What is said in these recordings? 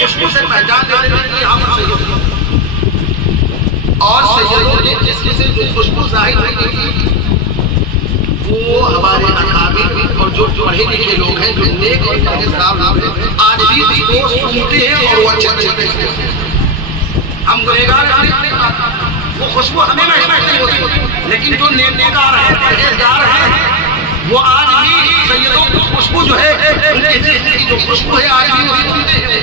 خوشبو سے پہچان لیتے ہیں کہ ہم سید ہیں۔ اور سیدوں کے جسم سے جو خوشبو ظاہر ہوتی ہے وہ ہمارے اکابر اور جو پڑھے لکھے لوگ ہیں، جو نیک اور پرہیزگار لوگ ہیں، آج بھی اس کو سنتے ہیں اور وہ اچھے اچھے کہتے ہیں۔ ہم گنہگار ہیں، وہ خوشبو ہمیں محسوس نہیں ہوتی، لیکن جو نیکوکار ہیں، پرہیزگار ہیں، وہ آج بھی سیدوں کی خوشبو جو ہے، ان کے جسم کی جو خوشبو ہے آج بھی وہی سنتے ہیں۔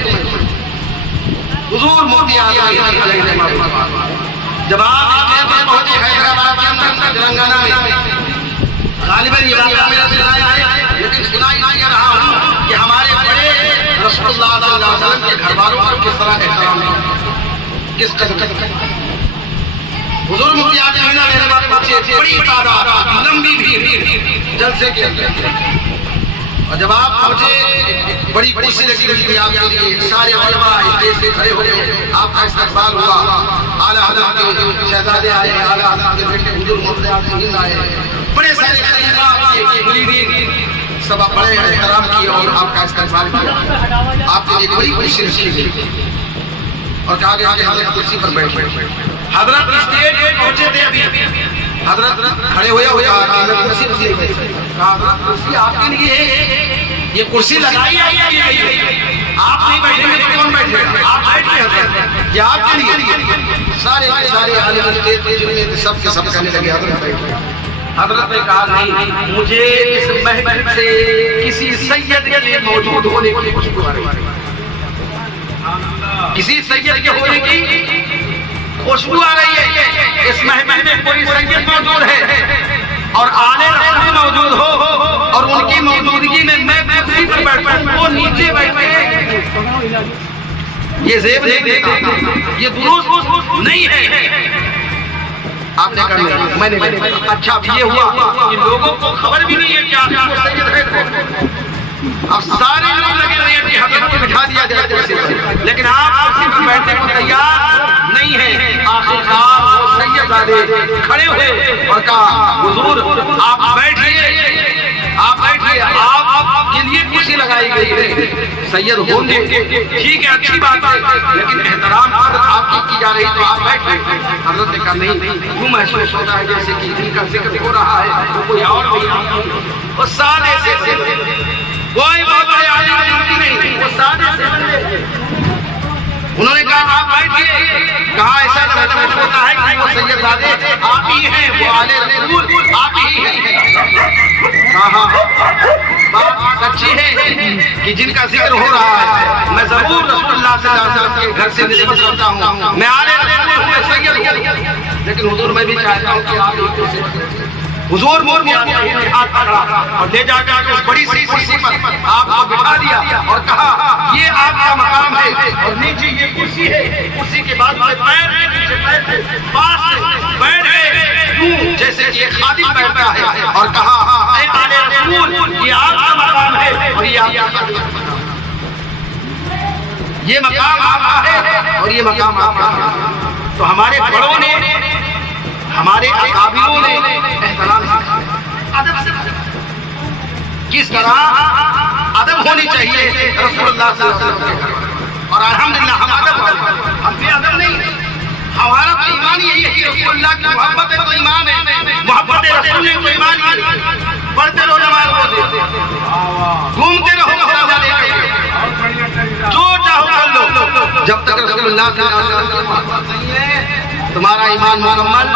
حضور مفتی اعظم علیہ السلام جب آپ پہنچے حیدرآباد کے اندر تلنگانہ میں، غالباً یہ واقعہ میرا دل آیا ہے، لیکن سنا ہی نہیں رہا ہوں کہ ہمارے بڑے رسول اللہ صلی اللہ علیہ وسلم کے گھر والوں پر کس طرح احترام ہے، کس قدر حضور مفتی اعظم علیہ السلام پہنچے، بڑی تعداد، لمبی بھیڑ جلسے کے اندر، اور جب آپ پہنچے بڑی کرسی لگی ہوئی تھی آپ کے لیے، سارے علماء اسٹیج سے کھڑے ہوئے، آپ کا استقبال ہوا، اعلیٰ حضرت کے شہزادے آئے، اعلیٰ حضرت کے بیٹے حضور مفتی اعظم ہند آئے، بڑے سارے خلیفہ آپ کے مریدین سب بڑے احترام کیے اور آپ کا استقبال کیا، آپ کے لیے بڑی کرسی رکھی گئی اور کہا گیا کہ حضرت کرسی پر بیٹھے۔ حضرت اسٹیج پہ پہنچے تھے ابھی، حضرت کھڑے ہوئے ہوئے کہا حضرت کرسی آپ کے لیے ہے، یہ کرسی لگائی آئی ہے، آپ نہیں بیٹھیں گے تو کون بیٹھے گا؟ آپ بیٹھ کے حضرت یہ آپ کے لیے۔ سارے عالم اسٹیج پہ جن میں سب کے سب کہنے لگے حضرت بیٹھے۔ حضرت نے کہا نہیں، مجھے اس محفل سے کسی سید کے لیے موجود ہونے کی خوشبو آ رہی ہے، کسی سید کے ہونے کی خوشبو آ رہی ہے۔ اس محفل میں کوئی سید موجود ہے اور آلے رسول بھی موجود ہو اور ان کی موجودگی میں میں کرسی پر بیٹھوں، وہ نیچے بیٹھے، یہ زیب نہیں دیتا، یہ درست نہیں ہے۔ آپ نے کہا میں نے کہا اچھا یہ ہوا کہ لوگوں کو خبر بھی نہیں ہے کہ آپ کو سید ہے، اب سارے لوگ لگے ہوئے ہیں کہ حضرت کو بٹھا دیا جائے کرسی پر، لیکن آپ کرسی پر بیٹھنے کو تیار نہیں ہیں۔ آخرکار وہ سیدزادے کھڑے ہوئے اور کہا حضور آپ بیٹھیے، آپ بیٹھیے، آپ کے لیے کرسی لگائی گئی ہے، سید ہوں گے ٹھیک ہے، اچھی بات ہے، لیکن احترام آپ کی جا رہی تو آپ بیٹھے۔ حضرت نے کہا نہیں، یوں محسوس ہوتا ہے جیسے کہ ان کا ذکر ہو رہا ہے تو کوئی اور نہیں، وہ سادے سے کوئی بات نہیں، وہ سادے سے انہوں نے کہا آپ بیٹھیے، کہا ایسا محسوس ہوتا ہے کہ وہ سیدزادے آپ ہی ہیں، وہ آلے رسول آپ ہی ہیں۔ کہا بات سچی ہے کہ جن کا ذکر ہو رہا ہے میں ضرور رسول اللہ صلی اللہ علیہ وسلم کے گھر سے نسبت کرتا ہوں، میں آلے رسول ہوں، میں سید ہوں، لیکن حضور میں بھی چاہتا ہوں کہ آپ ایک سے حضور مفتی ہاتھ پکڑا اور لے جا کر اس بڑی سی کرسی پر آپ کو بٹھا دیا اور کہا یہ آپ کا مقام ہے اور نیچے یہ کرسی ہے، کرسی کے بعد میں پیر کے نیچے پیر کے پاس سے بیٹھ گئے یوں جیسے کہ ایک خادم بیٹھتا ہے اور کہا اے آلے رسول یہ آپ کا مقام ہے اور یہ آپ کا مقام ہے، یہ مقام آپ کا ہے اور یہ مقام آپ کا ہے۔ تو ہمارے بڑوں نے، ہمارے اکابروں نے احترام ادب سے کس طرح ادب ہونی چاہیے رسول اللہ صلی اللہ علیہ وسلم کے، اور الحمدللہ ہم ادب والے، ہم بے ادب نہیں۔ ہمارا تو ایمان یہی ہے کہ رسول اللہ کی محبت ہے تو ایمان ہے، محبت رسول ہے تو ایمان ہے۔ پڑھتے رہو نماز روزے، گھومتے رہو مساجد لے کے، جو چاہو کر لو، جب تک رسول اللہ صلی اللہ علیہ وسلم نہیں ہے تمہارا ایمان مکمل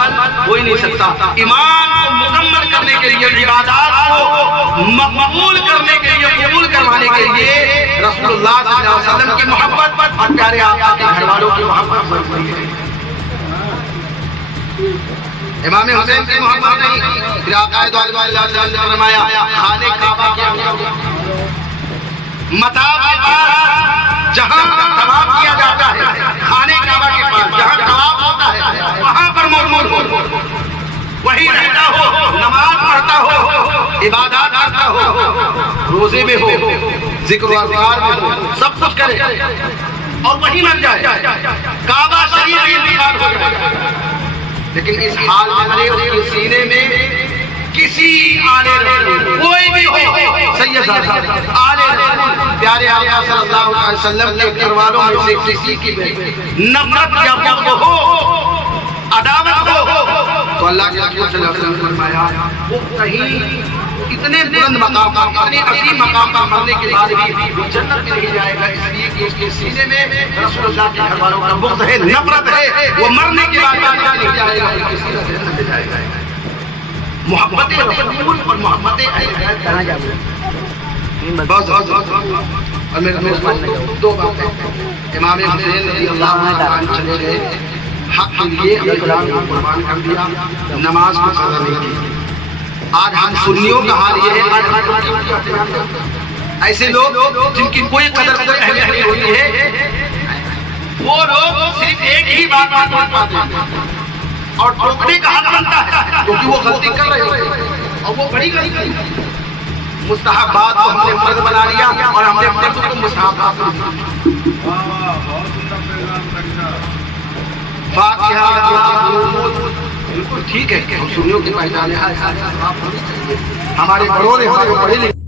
ہو ہی نہیں سکتا۔ ایمان کو مکمل کرنے کے لیے، عبادات کو مقبول کرنے کے لیے، قبول کروانے کے لیے رسول اللہ صلی اللہ علیہ وسلم کی محبت اور پیارے آقا کے گھر والوں کی محبت ضروری ہے۔ امام حسین کی محبت نہیں، پھر آقا دو علیہ وسلم نے فرمایا خانہ کعبہ کے مطاف کے پاس جہاں طواف کیا جاتا ہے، خانہ کعبہ کے پاس جہاں طواف ہوتا ہے وہاں پر موجود ہو، وہی رہتا ہو، نماز پڑھتا ہو، عبادات کرتا ہو، روزے میں ہو، ذکر و اذکار میں ہو، سب کچھ کرے اور وہی مر جائے، کعبہ شریف کی انتقال ہو جائے، لیکن اس حال میں کے سینے میں کسی آلے رسول کوئی بھی ہو سید صاحب آلے رسول پیارے آقا صلی اللہ علیہ وسلم کے گھر والوں میں سے کسی کی نفرت یا بغض ہو عداوت ہو تو اللہ کے رسول صلی اللہ علیہ وسلم فرمایا وہ کہیں اتنے بلند مقام پر اتنے عظیم مقام پر مرنے کے بعد بھی وہ جنت میں نہیں جائے گا، اس لیے کہ اس کے سینے میں رسول اللہ کے گھر والوں کا بغض ہے، نفرت ہے، وہ مرنے کے بعد نہیں جائے گا، اس کے سینے جنت میں جائے گا۔ محبت رسول اور محبت اہل بیت کہاں جاتے ہیں؟ بس اور میرے دو باتیں، امام حسین رضی اللہ عنہ چلے گئے، حق کے لیے اپنے غلام کو قربان کر دیا، نماز کو قضا نہیں کی۔ آج ہم سنیوں کا حال یہ ہے، ایسے لوگ جن کی کوئی قدر کوئی اہمیت نہیں ہوتی ہے، وہ لوگ صرف ایک ہی بات مان پاتے ہیں اور ٹوکنے کا حق بنتا ہے کیونکہ وہ غلطی کر رہے ہوتے ہیں اور وہ بڑی غلطی ہے۔ مستحبات کو ہم نے فرض بنا لیا اور ہم نے فرض کو مستحبات بنا لیا۔ فاتحہ بالکل ٹھیک ہے، ہم سنیوں کی پہچان ہے، ہمارے بڑوں نے ہمارے پڑھے لکھے